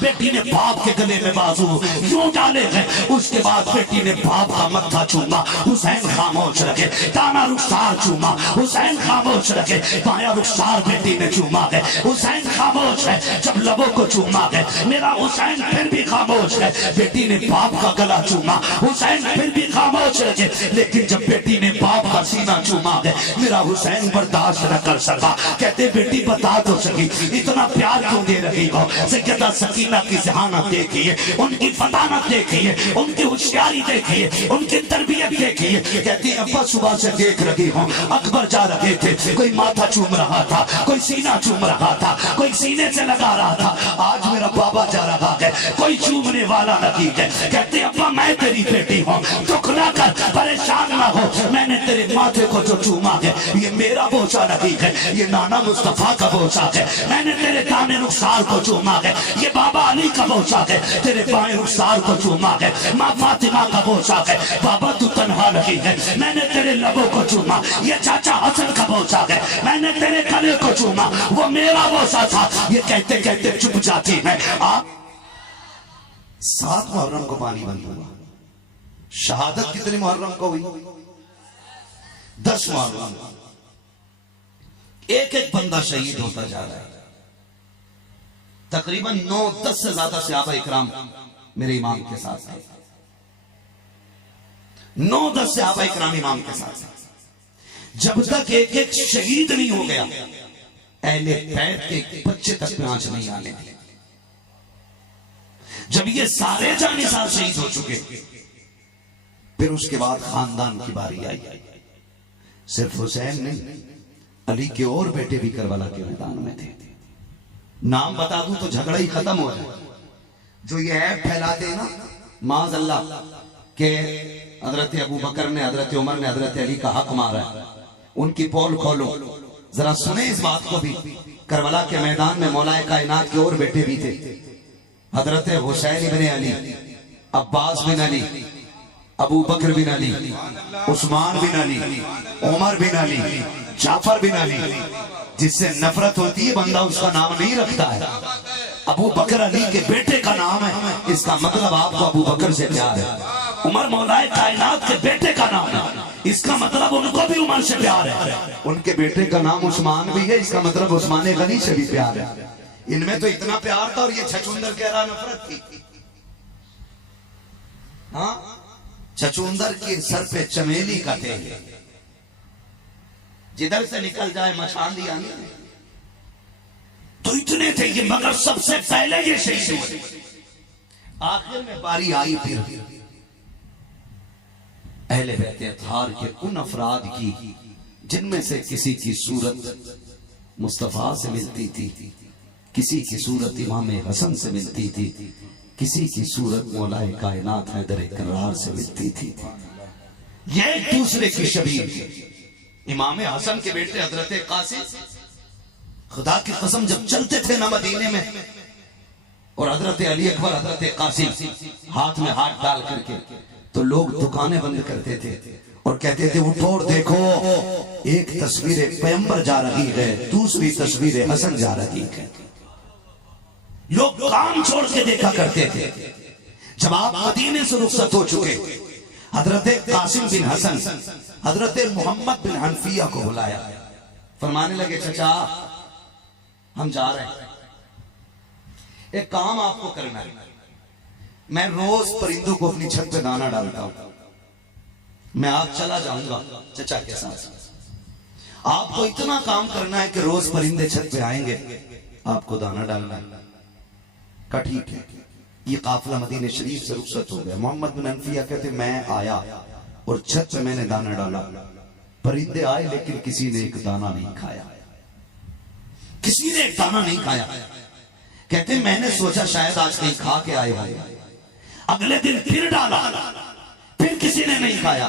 بیٹی نے باپ کے گلے میں بازو یوں ڈالے گئے. اس کے بعد بیٹی نے باپ کا متھا چوما. حسین خاموش رکھے. دانا رخسار چوما. حسین خاموش رکھے. بایاں رخسار بیٹی نے چوما ہے. حسین خاموش ہے. جب لبوں کو چوما ہے میرا حسین پھر بھی خاموش ہے. بیٹی نے باپ کا گلا چوما. حسین پھر بھی خاموش رکھے. لیکن جب بیٹی نے باپ کا سینہ چوما ہے میرا حسین برداشت نہ کر سکا. کہتے بیٹی بتا تو سکی اتنا پیار کیوں دے رہی ہو. سیدہ سکینہ کی ذہانت دیکھیے, ان کی فطانت دیکھیے, ان کی ہوشیاری دیکھیے, ان کی تربیت دیکھیے. کہتی ابا صبح سے دیکھ رہی ہوں اکبر جا رہے تھے, کوئی ماتھا چوم رہا تھا, کوئی سینہ چوم رہا تھا, کوئی سینے سے لگا رہا تھا. آج میرا بابا جا رہا ہے کوئی چومنے والا نہیں ہے. کہتے ابا میں تیری بیٹی ہوں, دکھ نہ کر, پریشان نہ ہو, میں نے تیرے ماتھے کو جو چوما ہے یہ میرا بوسہ نہیں ہے, یہ نانا مصطفیٰ کا بوسہ ہے. میں نے تیرے دانے رخسار کو چوما ہے, یہ بابا علی کا بوسہ ہے. تیرے بائیں رخسار کو چوما ہے, ماں فاطمہ کا بوسہ ہے. بابا تو تنہا نہیں ہے, میں نے تیرے لبوں کو چوما, یہ چاچا حسن کا بوسہ ہے. میں نے تیرے گلے کو چوما, وہ میرا بوسہ تھا. یہ کہتے کہتے چپ جاتی ہے. آپ 7 محرم کو پانی بند ہوا. شہادت کتنے محرم کو ہوئی؟ 10 محرم. ایک ایک بندہ شہید ہوتا جا رہا ہے. تقریباً 9-10 سے زیادہ صحابہ اکرام میرے امام کے ساتھ تھے. 9-10 صحابہ اکرام امام کے ساتھ تھے. جب تک ایک ایک شہید نہیں ہو گیا اہل بیت کے بچے تک پہ آنچ نہیں آنے دی. جب یہ سارے جانثار شہید ہو چکے پھر اس کے بعد خاندان کی باری آئی. صرف حسین نہیں, علی کے اور بیٹے بھی کربلا کے میدان میں تھے. نام بتا دوں تو جھگڑا ہی ختم ہو جائے. جو یہ عیب پھیلاتے ہیں نا معاذ اللہ کہ حضرت ابو بکر نے, حضرت عمر نے حضرت علی کا حق مارا ہے, ان کی پول کھولو ذرا سنیں اس بات کو بھی. کربلا کے میدان میں مولا کائنات کے اور بیٹے بھی تھے. حضرت حسین بن علی, عباس بن علی, ابو بکر بن علی, عثمان بن علی, عمر بن علی, جعفر بن علی. جس سے نفرت ہوتی ہے بندہ اس کا نام نہیں رکھتا ہے. ابو بکر علی کے بیٹے کا نام ہے, اس کا مطلب آپ کو ابو بکر سے پیار ہے. عمر مولا کائنات کے بیٹے کا نام ہے, اس کا مطلب ان کو بھی عمر سے پیار ہے. ان کے بیٹے کا نام عثمان بھی ہے, اس کا مطلب عثمان غنی سے بھی پیار ہے. ان میں تو اتنا پیار تھا اور یہ چھچوندر کہہ رہا نفرت تھی. ہاں, چھچوندر کے سر پہ چمیلی کا تیل, جدھر سے نکل جائے مچھان دیا نہیں. تو اتنے تھے یہ, مگر سب سے پہلے یہ شہید ہوئے. آخر میں باری آئی پھر اہل بیت اطہار کے ان افراد کی جن میں سے کسی کی صورت مصطفیٰ سے ملتی تھی, کسی کی صورت امام حسن سے ملتی تھی, کسی کی صورت مولا کائنات حیدر کرار سے ملتی تھی. یہ ایک دوسرے کی شبیہ تھی. امام حسن کے بیٹے حضرت قاسم, خدا کی قسم جب چلتے تھے نا مدینے میں, اور حضرت علی اکبر حضرت قاسم ہاتھ میں ہاتھ ڈال کر کے تو لوگ دکانیں بند کرتے تھے اور کہتے تھے اٹھو اور دیکھو, ایک تصویر پیغمبر جا رہی ہے, دوسری تصویر حسن جا رہی ہے. لوگ کام چھوڑ کے دیکھا کرتے تھے. جب آپ مدینے سے رخصت ہو چکے حضرت قاسم بن حسن حضرت محمد بن حنفیہ کو بلایا. فرمانے لگے چچا ہم جا رہے ہیں, ایک کام آپ کو کرنا ہے. میں روز پرندوں کو اپنی چھت پہ دانا ڈالتا ہوں, میں آج چلا جاؤں گا چچا کے ساتھ. آپ کو اتنا کام کرنا ہے کہ روز پرندے چھت پہ آئیں گے, آپ کو دانا ڈالنا ہے. کہا ٹھیک ہے. یہ قافلہ مدینہ شریف سے رخصت ہو گیا. محمد بن حنفیہ کہتے میں آیا اور چھت پہ میں نے دانا ڈالا, پرندے آئے لیکن کسی نے ایک دانا نہیں کھایا, کسی نے ایک دانا نہیں کھایا. کہتے میں نے سوچا شاید آج کہیں کھا کے آئے ہوئے. اگلے دن پھر ڈالا, پھر کسی نے نہیں کھایا.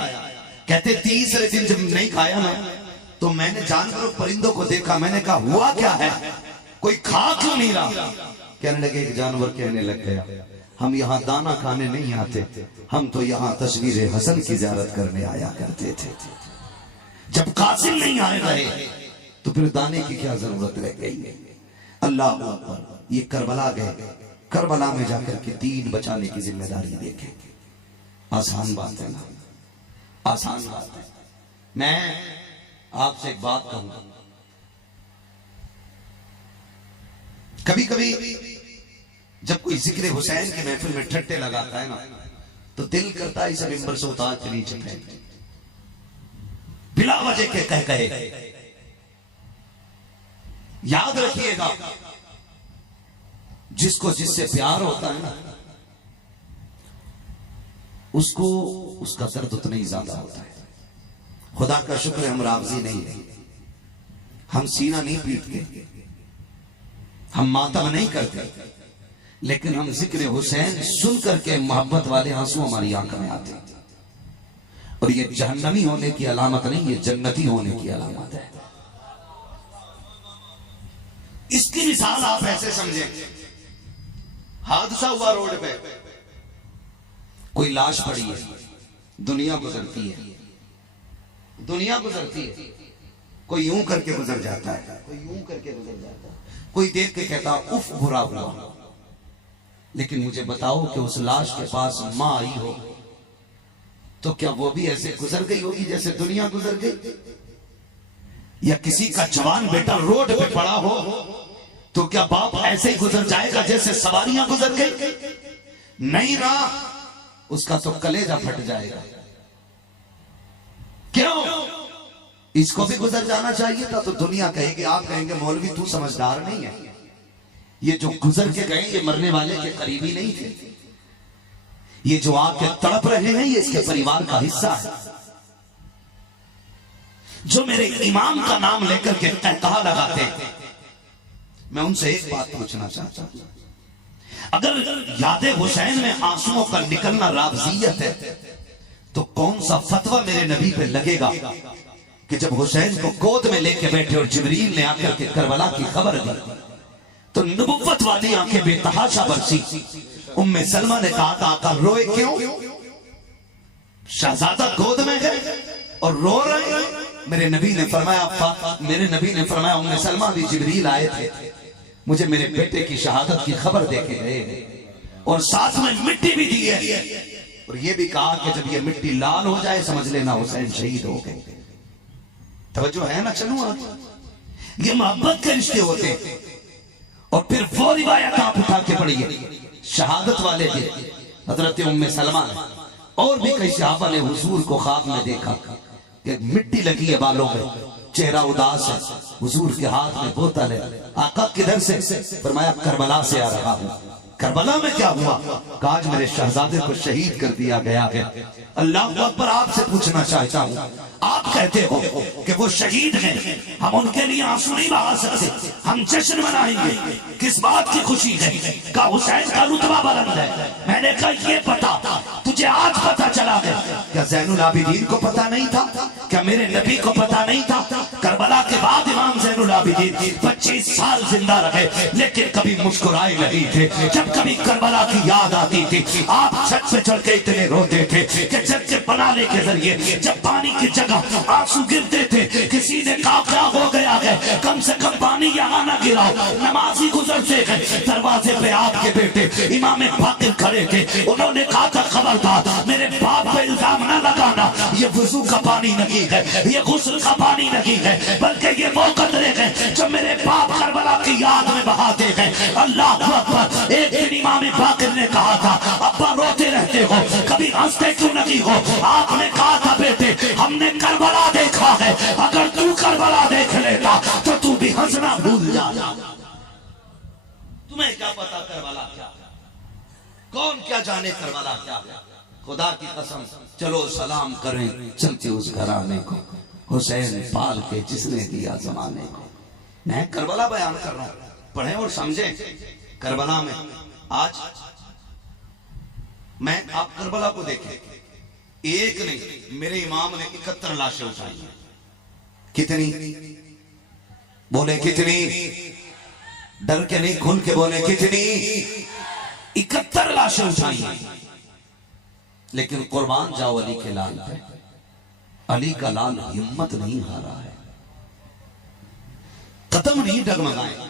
کہتے تیسرے دن جب نہیں کھایا نا تو میں نے جانوروں پرندوں کو دیکھا, میں نے کہا ہوا کیا ہے, کوئی کھا کیوں نہیں رہا. کہنے لگے ایک جانور کہنے لگ گیا ہم یہاں دانا کھانے نہیں آتے, ہم تو یہاں تصویر حسن کی زیارت کرنے آیا کرتے تھے. جب قاسم نہیں آئے رہے تو پھر دانے کی کیا ضرورت رہ گئی. اللہ اکبر. یہ کربلا گئے, کربلا میں جا کر کے دین بچانے کی ذمہ داری دیکھیں. آسان بات ہے نا, آسان بات ہے. میں آپ سے ایک بات کہوں گا, کبھی کبھی جب کوئی ذکر حسین کی محفل میں ٹھٹے لگاتا ہے نا, تو دل کرتا ہے اسے ممبر سے اتار کے نیچے پھینک دیں, بلا وجہ کے کہے. یاد رکھیے گا, جس کو جس سے پیار ہوتا ہے نا, اس کو اس کا درد اتنا ہی زیادہ ہوتا ہے. خدا کا شکر ہے ہم رافضی نہیں ہیں, ہم سینہ نہیں پیٹتے, ہم ماتم نہیں کرتے, لیکن ہم ذکر حسین سن کر کے محبت والے آنسو ہماری آنکھ میں آتے. اور یہ جہنمی ہونے کی علامت نہیں, یہ جنتی ہونے کی علامت ہے. اس کی مثال آپ ایسے سمجھیں, حادثہ ہوا روڈ پہ, کوئی لاش پڑی ہے, دنیا گزرتی ہے, دنیا گزرتی ہے, کوئی یوں کر کے گزر جاتا ہے, کوئی یوں کر کے گزر جاتا ہے, کوئی دیکھ کے کہتا اف برا ہوا. لیکن مجھے بتاؤ کہ اس لاش کے پاس ماں آئی ہو تو کیا وہ بھی ایسے گزر گئی ہوگی جیسے دنیا گزر گئی؟ یا کسی کا جوان بیٹا روڈ پہ پڑا ہو تو کیا باپ ایسے ہی گزر جائے گا جیسے سواریاں گزر گئی؟ نہیں نا, اس کا تو کلیجہ پھٹ جائے گا. کیوں؟ اس کو بھی گزر جانا چاہیے تھا. تو دنیا کہے گی, آپ کہیں گے مولوی تو سمجھدار نہیں ہے, یہ جو گزر کے گئے یہ مرنے والے کے قریبی نہیں تھے, یہ جو آ کے تڑپ رہے ہیں یہ اس کے پریوار کا حصہ ہے. جو میرے امام کا نام لے کر کے کہا لگاتے, میں ان سے ایک بات پوچھنا چاہتا ہوں, اگر یاد حسین میں آنسوؤں کا نکلنا رافضیت ہے تو کون سا فتویٰ میرے نبی پہ لگے گا کہ جب حسین کو گود میں لے کے بیٹھے اور جبریل نے آ کر کے کربلا کی خبر دی تو نبوت والی آنکھیں بے تحاشا برسی. ام سلمہ نے کہا تھا آقا روئے کیوں؟ شہزادہ گود میں ہے اور رو رہے ہیں. میرے نبی نے فرمایا ام سلمہ بھی جبریل آئے تھے, مجھے میرے بیٹے کی شہادت کی خبر دے کے گئے اور ساتھ میں مٹی بھی دی ہے, اور یہ بھی کہا کہ جب یہ مٹی لال ہو جائے سمجھ لینا حسین شہید ہو گئے. توجہ ہے نا؟ چلوں آپ, یہ محبت کے رشتے ہوتے ہیں. اور پھر وہ روایت آپ اٹھا کے پڑھیے, شہادت والے دن حضرت ام سلمہ نے اور بھی کئی صحابہ نے حضور کو خواب میں دیکھا کہ مٹی لگی ہے بالوں میں, چہرہ اداس ہے, حضور کے ہاتھ میں بوتل ہے. آقا کدھر سے؟ فرمایا کربلا سے آ رہا ہوں. کربلا میں کیا ہوا؟ کہ آج میرے شہزادے کو شہید کر دیا گیا ہے. اللہ اکبر. آپ سے پوچھنا چاہتا ہوں, آپ کہتے ہو کہ وہ شہید ہیں, ہم ان کے لیے آنسو نہیں بہا سکتے, ہم جشن منائیں گے. کس بات کی خوشی ہے؟ کہ حسین کا رتبہ بلند ہے. میں نے کہا یہ پتا تجھے آج پتا چلا ہے, کیا زین العابدین کو پتا نہیں تھا؟ کیا میرے نبی کو پتا نہیں تھا؟ کربلا کے بعد امام زین العابدین 25 سال زندہ رہے لیکن کبھی مسکرائے نہیں تھے. جب کبھی کربلا کی یاد آتی تھی آپ چھت پہ چڑھ کے اتنے روتے تھے کہ چھت کے بنانے کے ذریعے جب پانی کی جگہ آنسو گرتے تھے کسی نے کہا کیا ہو گیا ہے, کم سے کم پانی یہاں نہ گراؤ. نمازی گزرتے گئے, دروازے پہ آپ کے بیٹے امام باقر کھڑے تھے, انہوں نے کہا تھا خبردار میرے باپ پہ الزام نہ لگانا, یہ وضو کا پانی نہیں ہے, یہ غسل کا پانی نہیں ہے, بلکہ یہ وہ قطرے ہیں جو میرے باپ کربلا کی یاد میں بہاتے ہیں. اللہ اکبر. ایک دن امام باقر نے کہا تھا ابا روتے رہتے ہو, کبھی ہنستے کیوں نہیں ہو؟ آپ نے کہا تھا بیٹے ہم نے کربلا دیکھا ہے, اگر تو کربلا دیکھ لیتا تو تو بھی ہنسنا بھول جاتا. تمہیں کیا پتا کربلا کیا ہے؟ کون کیا جانے کربلا کیا ہے؟ خدا کی قسم چلو سلام کریں چلتے اس گھرانے کو, حسین پال کے جس نے دیا زمانے کو. میں کربلا بیان کر رہا ہوں, پڑھیں اور سمجھیں. کربلا میں آج میں آپ کربلا کو دیکھیں, ایک نہیں میرے امام نے 71 لاشیں اٹھائی ہیں. کتنی؟ بولے کتنی؟ ڈر کے نہیں کھل کے بولے کتنی؟ 71 لاشیں اٹھائی ہیں. لیکن قربان جاؤ علی کے لال پہ. علی کا لال ہمت نہیں ہارا ہے, قدم نہیں ڈگمگائے.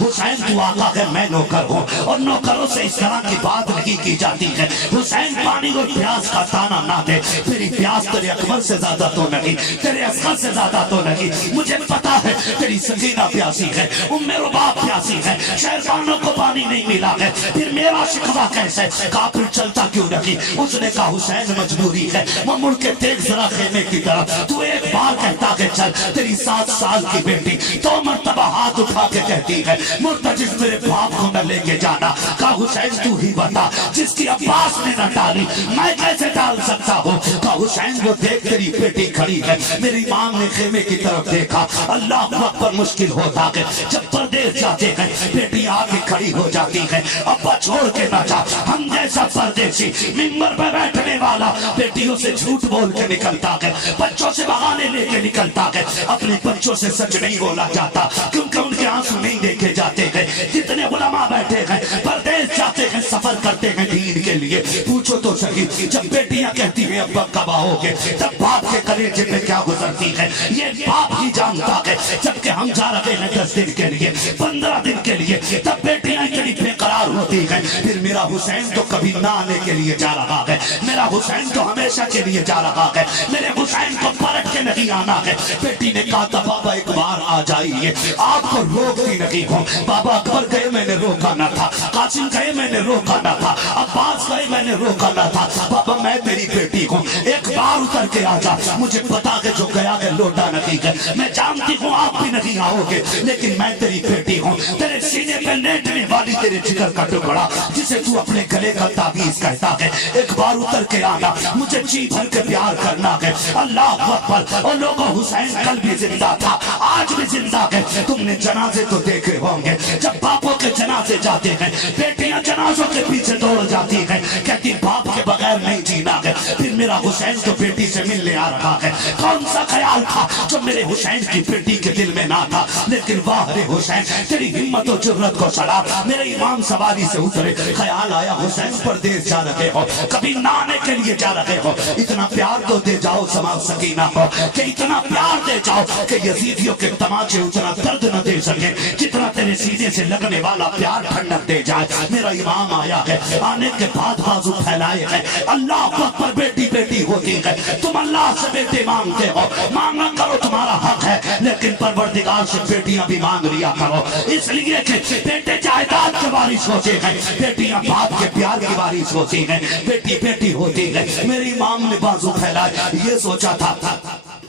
حسین تو آقا ہے میں نوکر ہوں, اور نوکروں سے اس طرح کی بات نہیں کی جاتی ہے. حسین پانی اور پیاس کا تانا نہ دے, تیری پیاس تیرے اکبر سے زیادہ تو نہیں, تیرے اصغر سے زیادہ تو نہیں. مجھے پتا ہے تیری سکینہ پیاسی ہے, ام رباب پیاسی ہے, شہزادوں کو پانی نہیں ملا ہے, پھر میرا شکوہ کیسے؟ کافر چلتا کیوں نہیں؟ اس نے کہا حسین مجبوری ہے. وہ مڑ کے دیکھ ذرا خیمے کی طرف, تو ایک بار کہتا کہ چل, تیری 7 سال کی بیٹی 2 مرتبہ ہاتھ اٹھا کے کہتی ہے مرتجب میرے باپ کو نہ لے کے جانا. کہا حسین تو ہی بتا, جس کی عباس نے نہ ڈالی میں کیسے ڈال سکتا ہوں؟ کہا حسین وہ دیکھ تیری بیٹی کھڑی ہے. میری امام نے خیمے کی طرف دیکھا, اللہ اکبر مشکل ہوتا ہے جب پردیس جاتے ہیں بیٹی آگے کھڑی ہو جاتی ہے. ابا چھوڑ کے نہ جا, ہم جیسا پردیسی ممبر پہ بیٹھنے والا بیٹیوں سے جھوٹ بول کے نکلتا ہے, بچوں سے بہانے لے کے نکلتا ہے. اپنے بچوں سے سچ نہیں بولا جاتا کیونکہ ان کے آنسو نہیں دیکھے جاتے ہیں. جتنے علماء بیٹھے ہیں پردیس جاتے ہیں, سفر کرتے ہیں دین کے لیے, پوچھو تو صحیح جب بیٹیاں کہتی ہیں ابا کب آؤ گے, تب باپ کے کلیجے پہ کیا گزرتی ہے یہ باپ ہی جانتا ہے. جبکہ ہم جا رہے ہیں 10 دن کے لیے, 15 دن کے لیے, تب بیٹیاں اتنی بے قرار ہوتی ہیں. پھر میرا حسین تو کبھی نہ آنے کے لیے جا رہا ہے, میرا حسین تو ہمیشہ کے لیے جا رہا ہے, میرے حسین کو پلٹ کے نہیں آنا ہے. بیٹی نے کہا تھا بابا ایک بار آ جائیے, آپ کو روکتی نہیں ہوں. بابا اکبر گئے میں نے روکا نہ تھا, قاسم گئے میں نے روکا نہ تھا, عباس گئے میں نے روکا نہ تھا. بابا میں تیری بیٹی ہوں, ایک بار اتر کے آ جا. مجھے پتا کہ جو گیا ہے لوٹا نہیں ہے, میں جانتی ہوں آپ بھی نہیں آؤ گے, لیکن میں تیری بیٹی ہوں. تیرے سینے پہ لیٹنے والی تیرے جگر کا ٹکڑا جسے تو اپنے گلے کا تعویذ کہتا ہے, ایک بار اتر کے آنا, مجھے جی بھر کے پیار کرنا ہے. اللہ اکبر. اور لوگوں حسین کل بھی زندہ تھا, آج بھی زندہ ہے. تم نے جنازے تو دیکھے ہوں گے, جب باپوں کے جنازے جاتے ہیں بیٹیاں جنازوں کے پیچھے دوڑ جاتی ہیں, کہتی باپ کے بغیر نہیں جینا ہے. پھر میرا حسین تو بیٹی سے ملنے آ رہا ہے. کون سا خیال تھا جو میرے حسین کی بیٹی کے دل میں نہ تھا, لیکن واہ رے حسین تیری ہمت و جرت کو سلام. میرے امام سواری سے اترے, خیال آیا حسین پردیس جا رہے ہو, کبھی نہ آنے کے لیے جا رہے ہو, اتنا پیار تو دے جاؤ سما سکینہ کو, کہ اتنا پیار دے جاؤ کہ یزیدیوں کے تماچے اتنا درد نہ دے سکے جتنا تیرے سینے سے لگنے والا پیار ٹھنڈک دے جائے. میرا امام آیا ہے, آنے کے بعد بازو پھیلائے ہیں. اللہ اکبر. بیٹی بیٹی ہوتی ہے, تم اللہ سے بیٹے مانگتے ہو, مانگا کرو تمہارا حق ہے, لیکن پروردگار سے بیٹیاں بھی مانگ لیا کرو, اس لیے کہ بیٹے جائیداد کے وارث ہوتے ہیں, بیٹیاں باپ کے پیار کی وارث ہوتی ہیں. بیٹی بیٹی ہوتی ہے. میرے امام نے بازو پھیلائے, یہ سوچا تھا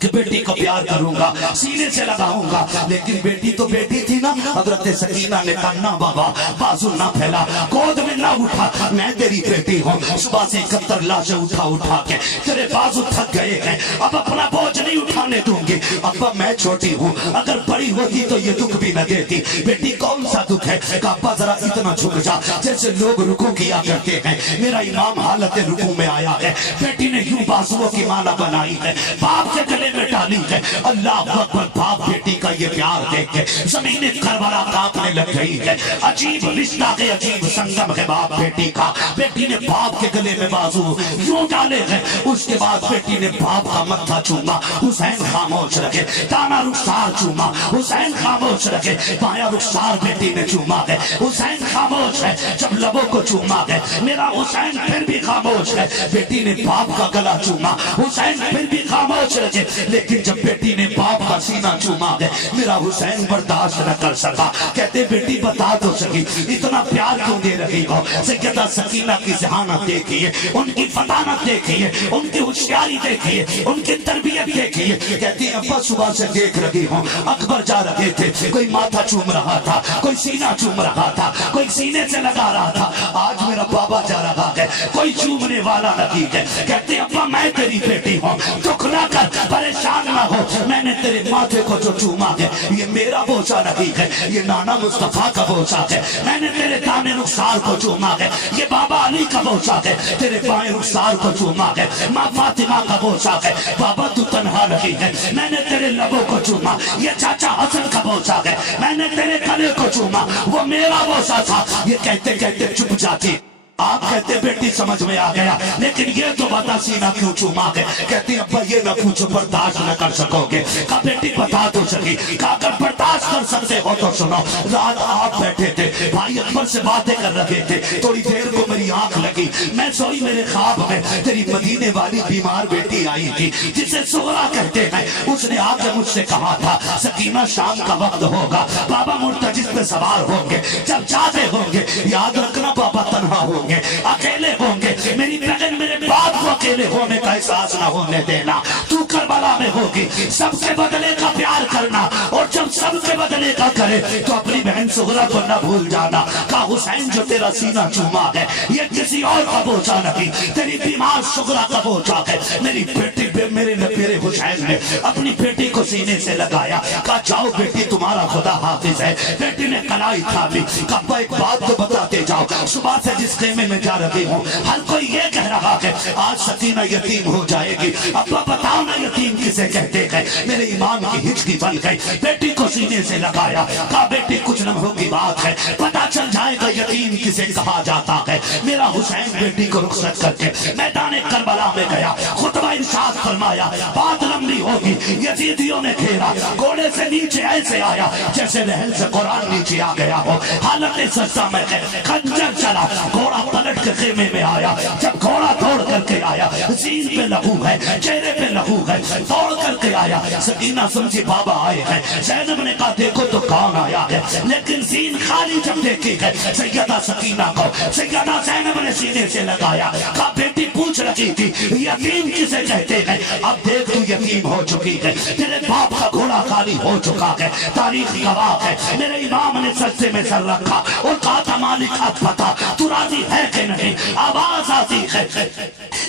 کہ بیٹی کو پیار کروں گا, سینے سے لگاؤں گا, لیکن بیٹی تو بیٹی تھی نا. حضرت سکینہ نے کہا نہ بابا, بازو نہ پھیلا, گود میں نہ اٹھا, میں تیری بیٹی ہوں. صبح سے 71 لاشیں اٹھا کے تیرے بازو تھک گئے ہیں, اب اپنا بوجھ نہیں اٹھانے دوں گی. ابا میں چھوٹی ہوں, اگر بڑی ہوتی تو یہ دکھ بھی نہ دیتی. بیٹی کون سا دکھ ہے؟ کہ ابا ذرا اتنا جھک جا جیسے لوگ رکوع کیا کرتے ہیں. میرا امام حالت رکوع میں آیا ہے, بیٹی نے یوں بازوؤں کی مالا بنائی ہے, باپ کے گلے میں ڈالی ہے. اللہ اکبر. باپ بیٹی کا یہ پیار دیکھ کے زمین کربلا کانپنے لگ گئی ہے. عجیب رشتہ ہے, عجیب سنگم ہے باپ بیٹی کا. بیٹی نے باپ کے گلے میں بازو یوں ڈالے ہیں, اس کے بعد بیٹی نے باپ کا متھا چوما, حسین خاموش رکھے. دانا رخسار چوما, حسین خاموش رکھے. بایاں رخسار بیٹی نے چوما ہے, حسین خاموش ہے. جب لبوں کو چوما ہے میرا حسین پھر بھی خاموش ہے. بیٹی نے باپ کا گلا چوما, حسین پھر بھی خاموش رکھے. لیکن جب بیٹی نے باپ کا سینہ چوما ہے میرا حسین برداشت نہ کر سکا. کہتے بیٹی بتا تو سکی اتنا پیار کیوں دے رہی ہو؟ سیدہ سکینہ کی ذہانت دیکھیے, ان کی فطانت دیکھیے, ان کی ہوشیاری دیکھیے, ان کی تربیت دیکھیے. کہتی ہیں ابا صبح سے دیکھ رہی ہوں, اکبر جا رہے تھے, کوئی ماتھا چوم رہا تھا, کوئی سینہ چوم رہا تھا, کوئی سینے سے لگا رہا تھا. آج میرا بابا جا رہا ہے, کوئی چومنے والا نہیں ہے. کہتے ہیں ابا میں تیری بیٹی ہوں, دکھ نہ کر, پریشان نہ ہو, میں نے تیرے ماتھے کو جو چوما ہے یہ میرا بوسہ نہیں ہے, یہ نانا مصطفیٰ کا بوسہ ہے. میں نے تیرے دانے رخسار کو چوما ہے, یہ بابا علی کا بوسہ ہے. تیرے بائیں رخسار کو چوما ہے, ماں فاطمہ کا بوسہ ہے. بابا تو تنہا نہیں ہے, میں نے تیرے لبوں کو چوما, یہ چاچا حسن کا بوسہ ہے. میں نے تیرے گلے کو چوما, وہ میرا بوسہ تھا. یہ کہتے کہتے چپ جاتی. آپ کہتے بیٹی سمجھ میں آ گیا، لیکن یہ تو بتا سینہ کیوں چوما گے؟ کہتے ابا یہ نہ پوچھو، برداشت نہ کر سکو گے۔ کہا بیٹی بتا تو سکی، کہا اگر برداشت کر سکتے ہو تو سنو۔ رات آپ بیٹھے تھے، بھائی اکبر سے باتیں کر رہے تھے، تھوڑی دیر کو میری آنکھ لگی، میں سوئی، میرے خواب میں تیری مدینے والی بیمار بیٹی آئی تھی جسے سغرا کہتے ہیں۔ اس نے آ کے مجھ سے کہا تھا سکینہ شام کا وقت ہوگا، بابا مرتجز پہ سوار ہوں گے، جب جاتے ہوں گے یاد رکھنا بابا تنہا ہوں گے، اکیلے ہوں گے، میری بہن میرے باپ کو اکیلے ہونے کا احساس نہ ہونے دینا۔ تو کربلا میں ہوگی، سب کے بدلے کا پیار کرنا، اور جب سب کے بدلے کا کرے تو اپنی بہن سغرا کو نہ بھول جانا۔ کہا حسین جو تیرا سینہ چوما ہے یہ کسی اور کا بوجھا نہیں، تیری بیمار سغرا کا بوجھا ہے۔ میری بیٹی میرے حسین نے اپنی بیٹی کو سینے سے لگایا، کہا جاؤ بیٹی تمہارا خدا حافظ ہے۔ بیٹی نے کلائی تھامی، کہا ابا ایک بات تو بتاتے جاؤ، صبح سے جس خیمے میں جا رہی ہوں ہر کوئی یہ کہہ رہا ہے آج سکینہ یتیم ہو جائے گی، ابا بتاؤ نا یتیم کسے کہتے ہیں؟ میرے ایمان کی ہچکی بن گئی، بیٹی کو سینے سے لگایا، کہا بیٹی کچھ لمحوں کی بات ہے پتا چل جائے گا یتیم کسے کہا جاتا ہے۔ میرا حسین بیٹی کو رخصت کر کے میدان کربلا میں گیا، خطبہ ارشاد فرمایا بات لمبی ہوگی۔ یزیدیوں نے گھیرا، گھوڑے سے نیچے ایسے آیا جیسے لہل سے قرآن نیچے آ گیا ہو، حالت سجدہ میں ہے، خنجر چلا، گھوڑا پلٹ کے خیمے میں آیا۔ جب گھوڑا دوڑ کر کے آیا، زین پہ لہو ہے، چہرے پہ لہو ہے، دوڑ کر کے آیا۔ سکینہ سمجھی بابا آئے ہیں، زینب نے کہا دیکھو تو کون آیا ہے، لیکن زین خالی جب دیکھی ہے سیدہ سکینہ کو سیدہ زینب نے سینے سے لگایا، کہا بیٹی پوچھ رہی تھی یتیم کسے کہتے ہیں، اب دیکھ تو یتیم ہو چکی ہے، تیرے باپ کا گھوڑا خالی ہو چکا ہے، تاریخ گواہ ہے۔ میرے امام نے سجدے میں سر رکھا اور کہا تھا مالک حق بتا تو راضی ہے کہ نہیں؟ آواز آتی ہے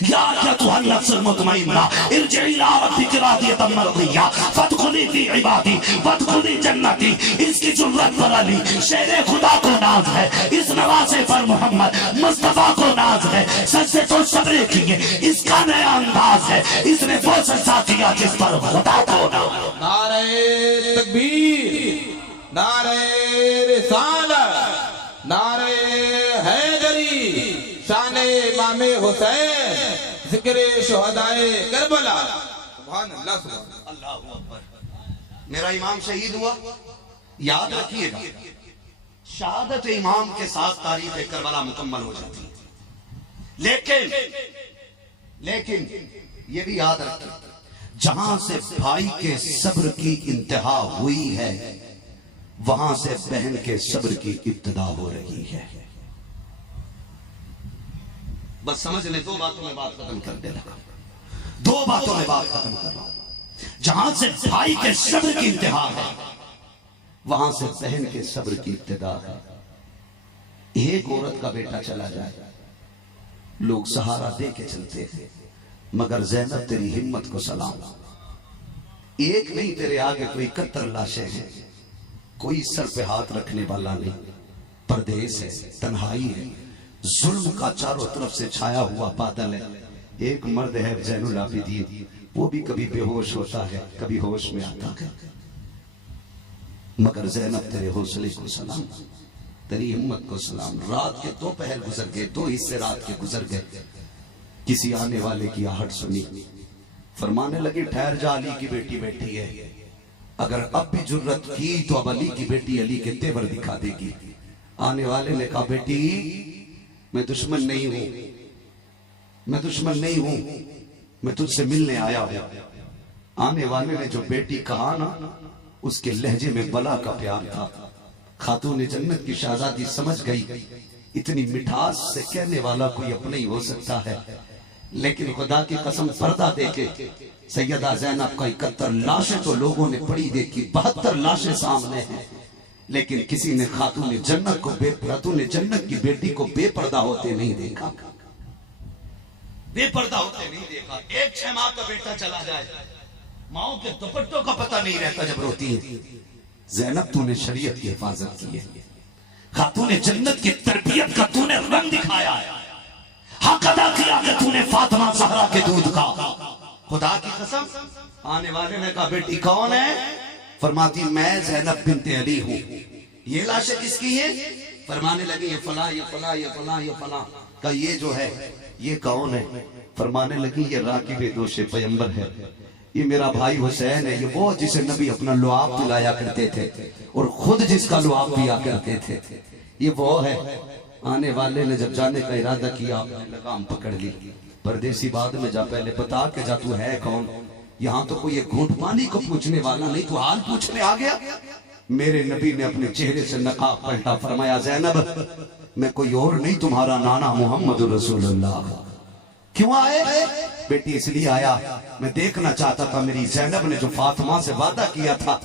یا ایتھا النفس المطمئنہ ارجعی الی ربک راضیۃ مرضیہ فادخلی فی عبادی وادخلی جنتی۔ اس کی جرت پر علی شیر خدا کو ناز ہے، اس نوازے پر محمد مصطفیٰ کو ناز ہے، سجدے تو صبرے کیے اس کا نیا انداز ہے، اس نے وہ سجدہ کیا جس پر خدا کو ناز۔ نعرہ تکبیر، نعرہ رسالت، نعرہ حیدری، شان امام حسین، ذکر شہدائے کربلا۔ سبحان اللہ، سبحان اللہ اکبر۔ میرا امام شہید ہوا، یاد رکھیے گا شہادت امام کے ساتھ تاریخ کربلا مکمل ہو جاتی ہے، لیکن یہ بھی یاد رکھیے جہاں سے بھائی کے صبر کی انتہا ہوئی ہے وہاں سے بہن کے صبر کی ابتدا ہو رہی ہے۔ بس سمجھ لیں، دو باتوں میں بات ختم کر دے لگا، دو باتوں میں بات ختم کر رہا ہوں۔ جہاں سے بھائی کے صبر کی انتہا ہے وہاں سے بہن کے صبر کی ابتدا ہے۔ ایک عورت کا بیٹا چلا جائے لوگ سہارا دے کے چلتے ہیں، مگر زینب تیری ہمت کو سلام، ایک نہیں تیرے آگے کوئی 71 لاشیں ہیں، کوئی سر پہ ہاتھ رکھنے والا نہیں، پردیس ہے، تنہائی ہے، ظلم کا چاروں طرف سے چھایا ہوا بادل ہے۔ ایک مرد ہے زین العابدین، وہ بھی کبھی بے ہوش ہوتا ہے کبھی ہوش میں آتا ہے، مگر زینب تیرے حوصلے کو سلام، تیری ہمت کو سلام۔ رات کے 2 پہر گزر گئے، 2 حصے رات کے گزر گئے، کسی آنے والے کی آہٹ سنی، فرمانے لگی ٹھہر جا، علی کی بیٹی بیٹھی ہے، اگر اب بھی جرت کی تو اب علی کی بیٹی علی کے تیور دکھا دے گی۔ آنے والے نے کہا بیٹی میں دشمن نہیں ہوں، میں دشمن نہیں ہوں، میں تجھ سے ملنے آیا ہوں۔ آنے والے نے جو بیٹی کہا نا اس کے لہجے میں بلا کا پیار تھا۔ خاتون جنت کی شہزادی سمجھ گئی اتنی مٹھاس سے کہنے والا کوئی اپنا ہی ہو سکتا ہے، لیکن خدا کی قسم پردہ دے کے سیدہ زینب کا 71 لاشیں تو لوگوں نے پڑی دیکھی، 72 لاشیں سامنے ہیں، لیکن کسی نے خاتون جنت کی بیٹی کو بے پردہ ہوتے نہیں دیکھا، بے پردہ ہوتے نہیں دیکھا۔ 1 ماہ کا بیٹا چلا جائے ماؤں کے دوپٹوں کا پتہ نہیں رہتا جب روتی ہے۔ زینب تو نے شریعت کی حفاظت کی ہے، خاتون جنت کی تربیت کا تو نے رنگ دکھایا ہے، حق ادا کیا کہ تو نے فاطمہ زہرا کے دودھ کا۔ خدا کی قسم آنے والے نے کہا بیٹی کون ہے؟ فرماتی میں زینب بنت علی ہوں۔ یہ لاشیں کس کی ہیں؟ فرمانے لگے یہ فلاں یہ فلاں یہ فلاں یہ فلاں کہ یہ جو ہے یہ کون ہے؟ فرمانے لگی یہ راکب دوش پیغمبر ہے، یہ میرا بھائی حسین ہے، یہ وہ جسے نبی اپنا لعاب پلایا کرتے تھے اور خود جس کا لعاب پیا کرتے تھے، یہ وہ ہے۔ آنے والے نے جب جانے کا ارادہ کیا آپ نے لگام پکڑ لی، پردیسی بعد میں جا پہلے بتا کہ جا تو ہے کون؟ یہاں تو کوئی ایک گھونٹ پانی کو پوچھنے والا نہیں، تو حال پوچھنے آ گیا۔ میرے نبی نے اپنے چہرے سے نقاب پلٹا، فرمایا زینب میں کوئی اور نہیں تمہارا نانا محمد رسول اللہ۔ کیوں آئے؟ بیٹی اس لیے آیا میں دیکھنا چاہتا تھا میری زینب نے جو فاطمہ سے وعدہ کیا تھا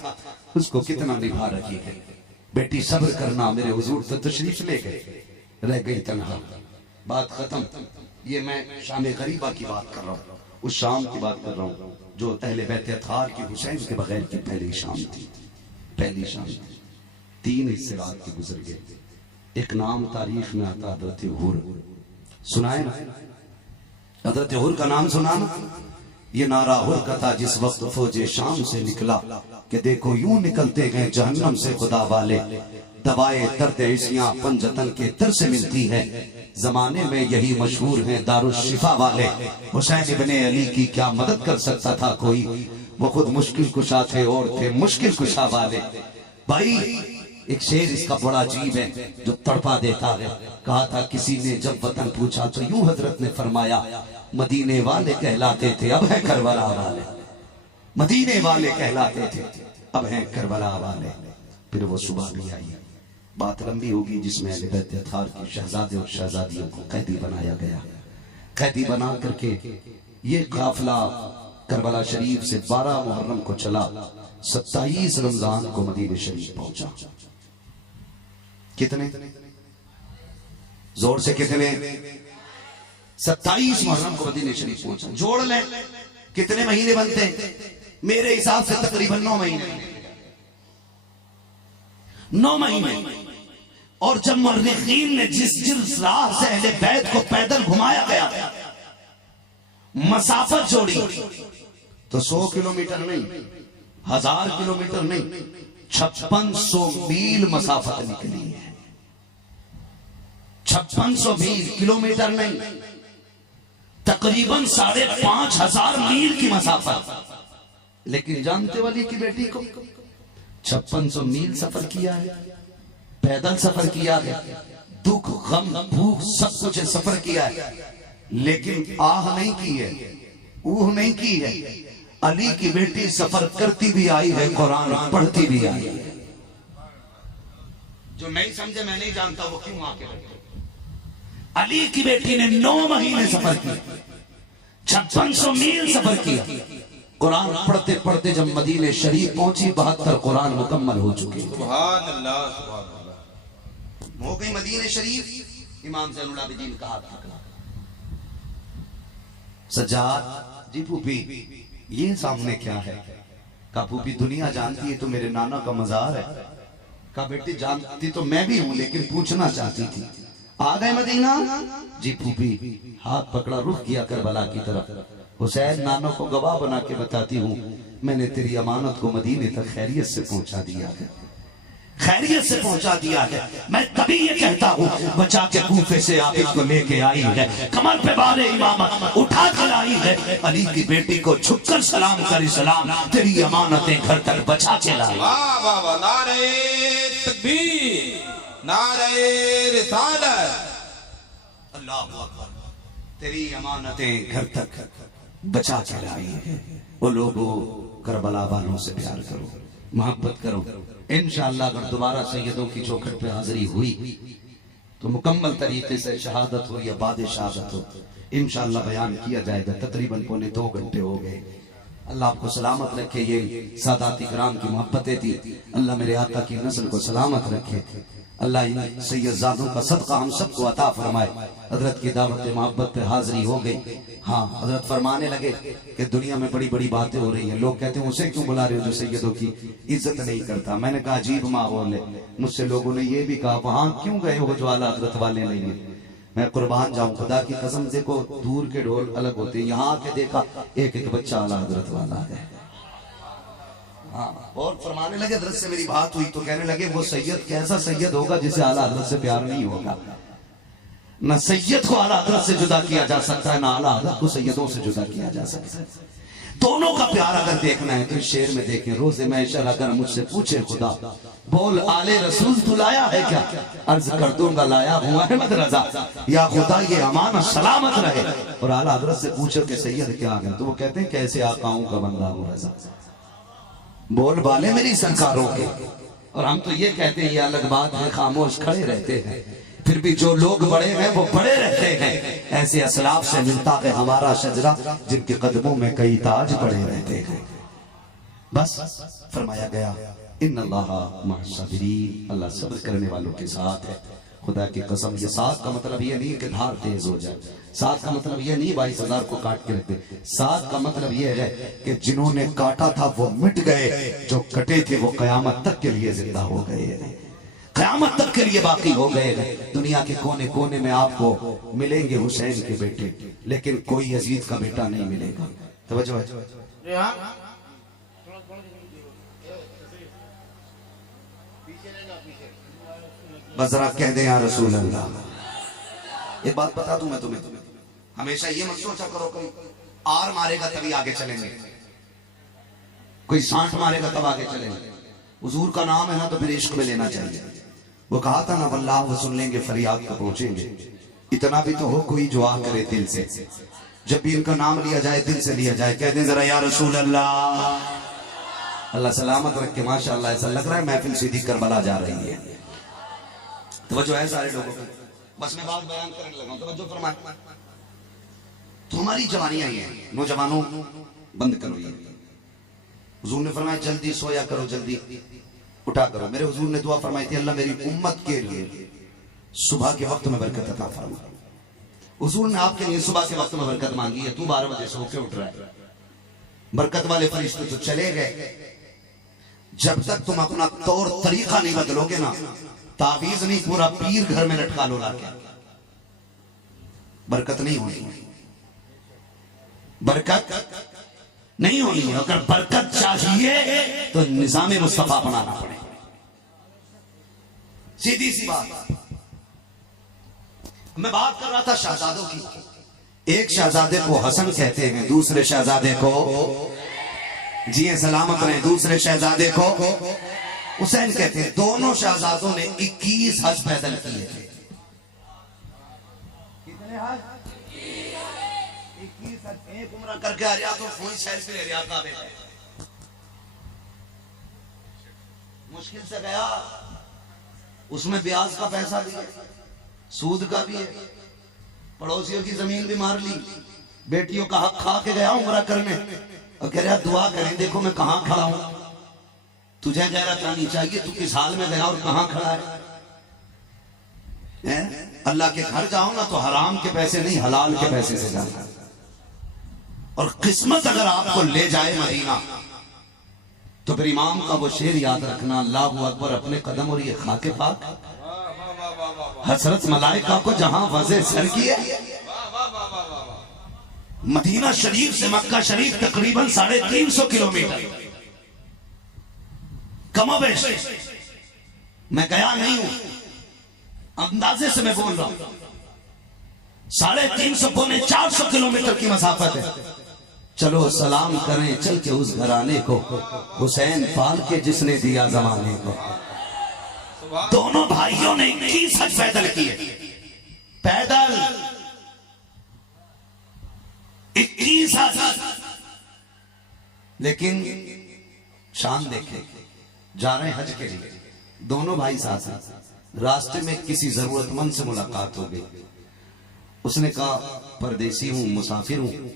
اس کو کتنا نبھا رکھی ہے۔ بیٹی صبر کرنا، میرے حضور تو تشریف لے گئے، رہ گئی تنہا، بات ختم۔ یہ میں شام غریبہ کی بات کر رہا ہوں، اس شام کی بات کر رہا ہوں جو اہل بیت اطہار کی حسین کے بغیر کی پہلی شام تھی، پہلی شام تھی۔ 3 حصے رات کے گزر گئے۔ ایک نام تاریخ میں آتا حضرت حور، سنائے نا حضرت حور کا نام سنا نا؟ یہ نعرہ حور کا تھا جس وقت فوج شام سے نکلا کہ دیکھو یوں نکلتے گئے جہنم سے خدا والے، دوائے درد عیسیاں پنجتن کے تر سے ملتی ہے، زمانے میں یہی مشہور ہیں دارالشفا والے۔ حسین ابن علی کی کیا مدد کر سکتا تھا کوئی؟ وہ خود مشکل کشا تھے اور تھے مشکل کشا والے۔ بھائی ایک شعر اس کا بڑا عجیب ہے جو تڑپا دیتا ہے۔ کہا تھا کسی نے جب وطن پوچھا تو یوں حضرت نے فرمایا مدینے والے کہلاتے تھے اب ہیں کربلا والے، مدینے والے کہلاتے تھے اب ہیں کربلا والے۔ پھر وہ صبح بھی آئی، بات لمبی ہوگی جس میں اہل بیت اطہار کی شہزادے اور شہزادیوں کو قیدی بنایا گیا۔ قیدی بنا کر کے یہ قافلہ کربلا شریف سے 12 محرم کو چلا، 27 رمضان کو مدینہ شریف پہنچا۔ کتنے زور سے کتنے؟ 27 محرم کو مدینہ شریف پہنچا۔ جوڑ لیں کتنے مہینے بنتے؟ میرے حساب سے تقریباً 9 مہینے، 9 مہینے۔ اور جب مورخین نے جس راہ سے اہل بیت کو پیدل گھمایا گیا مسافت جوڑی تو 100 کلومیٹر نہیں، 1000 کلومیٹر نہیں، 5600 میل مسافت نکلی ہے۔ 5600 میل، کلومیٹر نہیں، تقریباً 5500 میل کی مسافت۔ لیکن جانتے والی کی بیٹی کو 5600 میل سفر کیا ہے، پیدل سفر کیا ہے، دکھ غم بھوک سب کچھ سفر کیا ہے، لیکن آہ نہیں کی ہے، اوہ نہیں کی ہے۔ علی کی بیٹی سفر کرتی بھی آئی ہے، قرآن پڑھتی بھی آئی ہے۔ جو نہیں سمجھے میں نہیں جانتا وہ کیوں آ کے رکھتے۔ علی کی بیٹی نے 9 مہینے سفر کیا، 5600 میل سفر کیا۔ قرآن پڑھتے پڑھتے جب مدینہ شریف پہنچی 72 قرآن مکمل ہو چکے۔ سبحان اللہ سبحان اللہ۔ ہو گئی مدینہ شریف، امام زین العابدین کہا تھا سجاد جی پھوپھی یہ سامنے کیا ہے؟ کہا پھوپھی دنیا جانتی ہے تو میرے نانا کا مزار ہے۔ کہا بیٹی جانتی تو میں بھی ہوں لیکن پوچھنا چاہتی تھی۔ آ گئے مدینہ؟ جی پھوپھی، ہاتھ پکڑا رخ کیا کربلا کی طرف۔ حسین نانوں کو گواہ بنا کے بتاتی ہوں میں نے تیری امانت کو مدینے تک خیریت سے پہنچا دیا ہے، خیریت سے پہنچا دیا ہے۔ میں کبھی یہ کہتا ہوں بچا کے کوفے سے آپ اس کو لے کے آئی ہے، کمر پہ بار امامت اٹھا کر آئی ہے۔ علی کی بیٹی کو جھک کر سلام کر اسلام تیری امانتیں گھر تک بچا کے لائی۔ واہ واہ واہ، نعرہ تکبیر، نعرہ رسالت، اللہ اکبر، تیری امانتیں گھر تک بچا کے لائی ہے۔ وہ لوگوں کربلا والوں سے پیار کرو، محبت کرو۔ انشاءاللہ اگر دوبارہ سیدوں کی چوکھٹ پہ حاضری ہوئی تو مکمل طریقے سے شہادت ہو یا بعد شہادت ہو انشاءاللہ بیان کیا جائے گا۔ تقریباً 2.25 گھنٹے ہو گئے۔ اللہ آپ کو سلامت رکھے، یہ سادات کرام کی محبتیں تھی۔ اللہ میرے آقا کی نسل کو سلامت رکھے۔ اللہ ان سیدزادوں کا صدقہ ہم سب کو عطا فرمائے۔ حضرت کی دعوت محبت پہ حاضری ہو گئی۔ ہاں حضرت فرمانے لگے کہ دنیا میں بڑی بڑی باتیں ہو رہی ہیں، لوگ کہتے ہیں اسے کیوں بلا رہے ہو جو سیدوں کی عزت نہیں کرتا۔ میں نے کہا عجیب ماحول ہے۔ مجھ سے لوگوں نے یہ بھی کہا وہاں کیوں گئے ہو جو اعلیٰ حضرت والے نہیں ہیں۔ میں قربان جاؤں، خدا کی قسم، دیکھو دور کے ڈھول الگ ہوتے ہیں، یہاں کے دیکھا ایک ایک بچہ اعلیٰ حضرت والا ہے۔ ہاں اور فرمانے لگے حضرت سے میری بات ہوئی تو کہنے لگے وہ سید کیسا سید ہوگا جسے اعلیٰ حضرت سے پیار نہیں ہوگا. نہ سید کو اعلیٰ حضرت سے جدا کیا جا سکتا ہے، نہ اعلیٰ حضرت کو سیدوں سے جدا کیا جا سکتا ہے. دونوں کا پیار اگر دیکھنا ہے تو اس شعر میں دیکھیں. روز محشر اگر مجھ سے پوچھے خدا بول آل رسول تو لایا ہے کیا، عرض کر دوں گا لایا ہوں احمد رضا. یا خدا یہ امان سلامت رہے. اور اعلیٰ حضرت سے پوچھو کہ سید کیا ہے تو وہ کہتے ہیں کیسے آقاؤں کا بندہ ہوں رضا، بول بالے میری سرکاروں کے. اور ہم تو یہ کہتے ہیں یہ الگ بات ہے خاموش کھڑے رہتے ہیں، پھر بھی جو لوگ بڑے ہیں وہ بڑے رہتے ہیں. ایسے اسلاف سے ملتا ہے ہمارا شجرہ جن کے قدموں میں کئی تاج پڑے رہتے ہیں. بس فرمایا گیا ان اللہ مع الصابرین، اللہ صبر کرنے والوں کے ساتھ ہے. خدا کی قسم یہ ساتھ کا مطلب یہ نہیں کہ دھار تیز ہو جائے، ساتھ کا مطلب یہ نہیں 22,000 کو کاٹ کے رکھ دے. ساتھ کا مطلب یہ ہے کہ جنہوں نے کاٹا تھا وہ مٹ گئے، جو کٹے تھے وہ قیامت تک کے لیے زندہ ہو گئے، قیامت تک کے لیے باقی ہو گئے. دنیا کے کونے کونے میں آپ کو ملیں گے حسین کے بیٹے، لیکن کوئی یزید کا بیٹا نہیں ملے گا. توجہ ہے. بس ذرا کہہ دیں یا رسول اللہ. ایک بات بتا دوں میں تمہیں، ہمیشہ یہ مت سوچا کرو کوئی آر مارے گا تبھی آگے چلیں گے، کوئی سانٹ مارے گا تب آگے چلیں گے. حضور کا نام ہے نا تو پھر عشق میں لینا چاہیے. وہ کہا تھا نا واللہ وہ سن لیں گے فریاد کو پہنچیں گے. اتنا بھی تو ہو کوئی جو آ کرے دل سے، جب بھی ان کا نام لیا جائے دل سے لیا جائے. کہہ دیں ذرا یا رسول اللہ. اللہ سلامت رکھے. ماشاءاللہ ایسا لگ رہا ہے محفل سیدھی کربلا جا رہی ہے. توجہ ہے سارے لوگوں کو. بس میں بات بیان کرنے لگا ہوں، توجہ فرمائیں. تو ہماری جوانیاں ہی ہیں. نوجوانوں بند کرو یہ. حضور نے فرمایا جلدی سویا کرو جلدی اٹھا کرو. میرے حضور نے دعا فرمائی تھی اللہ میری امت کے لیے صبح کے وقت میں برکت عطا فرما. حضور نے آپ کے لیے صبح کے وقت میں برکت مانگی ہے. تو 12 بجے سو کے اٹھ رہا ہے. برکت والے فرشتے تو چلے گئے. جب تک تم اپنا طور طریقہ نہیں بدلو گے نا، تعویذ نہیں پورا پیر گھر میں لٹکا لو لا کے، برکت نہیں ہونی. برکت نہیں ہونی ہے. اگر برکت چاہیے تو نظام مصطفیٰ بنانا پڑے. سیدھی سی بات. میں بات کر رہا تھا شہزادوں کی. ایک شہزادے کو حسن کہتے ہیں، دوسرے شہزادے کو جی سلامت رہے، دوسرے شہزادے کو حسین کہتے ہیں. دونوں شہزادوں نے 21 حج پیدل کیے تھے. کتنے حج؟ 21 حج. ایک عمرہ کر کے آ رہا تو فوئی سیلفی لے رہا تھا. مشکل سے گیا، اس میں بیاج کا پیسہ بھی ہے، سود کا بھی ہے، پڑوسیوں کی زمین بھی مار لی، بیٹیوں کا حق کھا کے گیا عمرہ کرنے اور کہہ رہا دعا کریں دیکھو میں کہاں کھڑا ہوں. تجھے غیرت آنی چاہیے، تو کس حال میں گیا اور کہاں کھڑا ہے. اللہ کے گھر جاؤ نا تو حرام کے پیسے نہیں حلال کے پیسے سے جانا. اور قسمت اگر آپ کو لے جائے مدینہ تو پھر امام کا وہ شعر یاد رکھنا، اللہ اکبر اپنے قدم اور یہ خاک پاک حسرت ملائکہ کو جہاں وضع سر کیے. مدینہ شریف سے مکہ شریف تقریباً 350 کلومیٹر کم و بیش. میں گیا نہیں ہوں، اندازے سے میں بول رہا ہوں. 350 پونے 400 کلومیٹر کی مسافت ہے. چلو سلام کریں چل کے اس گھرانے کو، حسین پال کے جس نے دیا زمانے کو. دونوں بھائیوں نے 21 حج پیدل کیے. پیدل 21 حج. لیکن شان دیکھیں، جا رہے ہیں حج کے لیے، دونوں بھائی ساتھ ہیں. راستے میں کسی ضرورت مند سے ملاقات ہو گئی. اس نے کہا پردیسی ہوں، مسافر ہوں،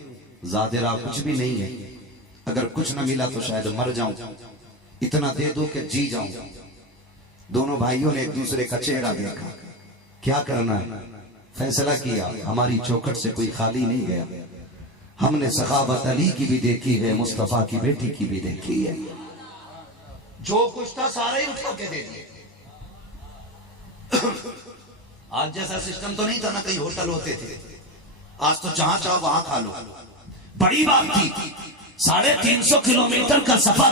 زیادہ راہ کچھ بھی نہیں ہے، اگر کچھ نہ ملا تو شاید مر جاؤں، اتنا دے دو کہ جی جاؤں. دونوں بھائیوں نے ایک دوسرے کا چہرہ دیکھا. کیا کرنا ہے؟ فیصلہ کیا ہماری چوکھٹ سے کوئی خالی نہیں گیا. ہم نے سخاوت علی کی بھی دیکھی ہے، مصطفیٰ کی بیٹی کی بھی دیکھی ہے. جو کچھ تھا سارے ہی اٹھا کے دے دیے. آج جیسا سسٹم تو نہیں تھا نا، کئی ہوٹل ہوتے تھے. آج تو جہاں چاہو وہاں کھا لو. بڑی بات تھی. 350 کلومیٹر کا سفر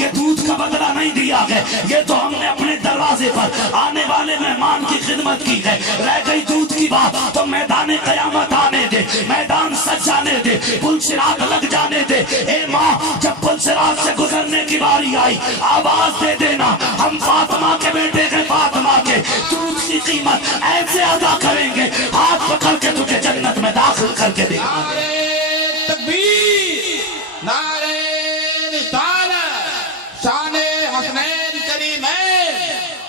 یہ دودھ کا بدلہ نہیں دیا ہے، یہ تو ہم نے اپنے دروازے پر آنے والے مہمان کی خدمت کی ہے۔ رہ گئی دودھ کی بات تو میدان قیامت آنے دے، میدان سج جانے دے، پل صراط لگ جانے دے۔ اے ماں، جب پل صراط سے گزرنے کی باری آئی آواز دے دینا، ہم فاطمہ کے بیٹے ہیں، فاطمہ کے دودھ کی قیمت ایسے ادا کریں گے، ہاتھ پکڑ کے تجھے جنت میں داخل کر کے دیں گے۔ نعرے تکبیر، نعرے رسالت، شان حسنین کریمین،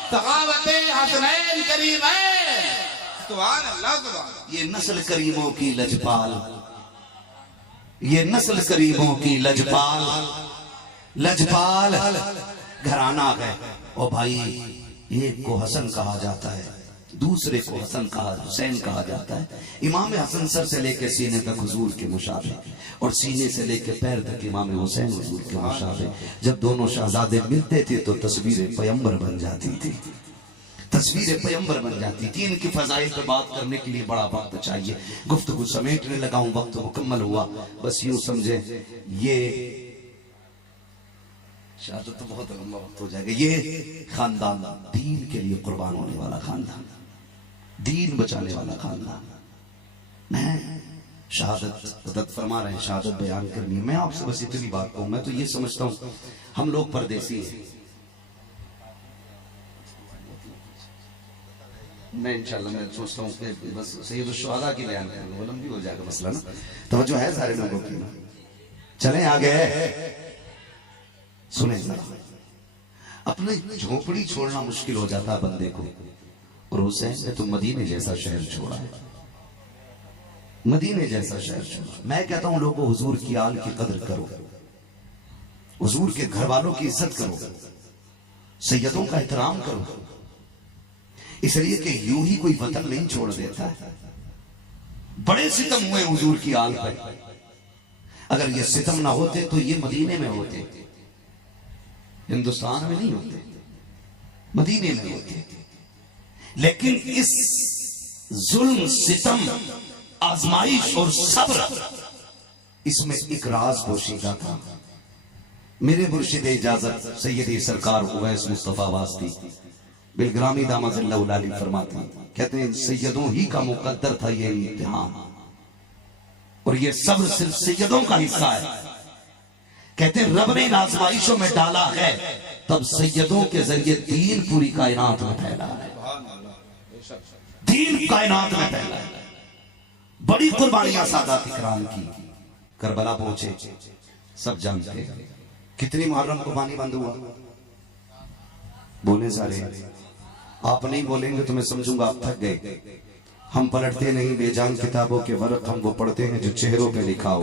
سخاوت حسنین کریمین، سبحان اللہ سبحان اللہ۔ یہ نسل کریموں کی لجپال، یہ نسل کریموں کی لجپال، لجپال گھرانہ ہے۔ او بھائی، ایک کو حسن کہا جاتا ہے، دوسرے کو حسن حسین کہا جاتا ہے۔ امام حسن سر سے لے کے سینے تک حضور کے مشابہ، اور سینے سے لے کے پیر تک امام حسین حضور کے مشابہ۔ جب دونوں شہزادے ملتے تھے تو تصویر پیغمبر بن جاتی تھی، تصویر پیغمبر بن جاتی تھی۔ ان کی فضائل پہ بات کرنے کے لیے بڑا وقت چاہیے، گفتگو سمیٹنے لگا ہوں، وقت مکمل ہوا۔ بس یوں سمجھے یہ شہادت تو بہت لمبا وقت ہو جائے گا۔ یہ خاندان دین کے لیے قربان ہونے والا خاندان، دین بچانے والا خاندان۔ میں شہادت عدد فرما رہے ہیں، شہادت بیان کرنی ہے۔ میں آپ سے بس اتنی بات کہوں، میں تو یہ سمجھتا ہوں ہم لوگ پردیسی ہیں۔ میں انشاءاللہ میں سوچتا ہوں کہ بس سید الشہداء کی بیان کروں، وہ لمبی ہو جائے گا مسئلہ نا۔ توجہ ہے سارے لوگوں کی؟ چلیں آگے، سنیں ذرا۔ اپنے جھونپڑی چھوڑنا مشکل ہو جاتا بندے کو، اور حسین نے تو مدینے جیسا شہر چھوڑا ہے، مدینے جیسا شہر چھوڑا۔ میں کہتا ہوں لوگوں، حضور کی آل کی قدر کرو، حضور کے گھر والوں کی عزت کرو، سیدوں کا احترام کرو، اس لیے کہ یوں ہی کوئی وطن نہیں چھوڑ دیتا ہے۔ بڑے ستم ہوئے حضور کی آل پر، اگر یہ ستم نہ ہوتے تو یہ مدینے میں ہوتے، ہندوستان میں نہیں ہوتے، مدینے میں ہوتے۔ لیکن اس ظلم، ستم، آزمائش اور صبر، اس میں ایک راز پوشیدہ تھا۔ میرے مرشد اجازت سیدی سرکار اویس مصطفیٰ واسطی بالگرامی دامت اللہ علی فرماتے ہیں، کہتے ہیں سیدوں ہی کا مقدر تھا یہ امتحان، اور یہ صبر صرف سیدوں کا حصہ ہے۔ کہتے ہیں رب نے ان آزمائشوں میں ڈالا ہے، تب سیدوں کے ذریعے دین پوری کائنات میں پھیلا ہے، دین کائنات میں پھیلا ہے۔ بڑی قربانیاں سادات اکرام کی، کربلا پہنچے، سب جانتے ہیں کتنی محرم قربانی بند ہوا۔ بولیں سارے، آپ نہیں بولیں گے تو میں سمجھوں گا آپ تھک گئے۔ ہم پلٹتے نہیں بے جان کتابوں کے ورق، ہم وہ پڑھتے ہیں جو چہروں پہ لکھا ہو۔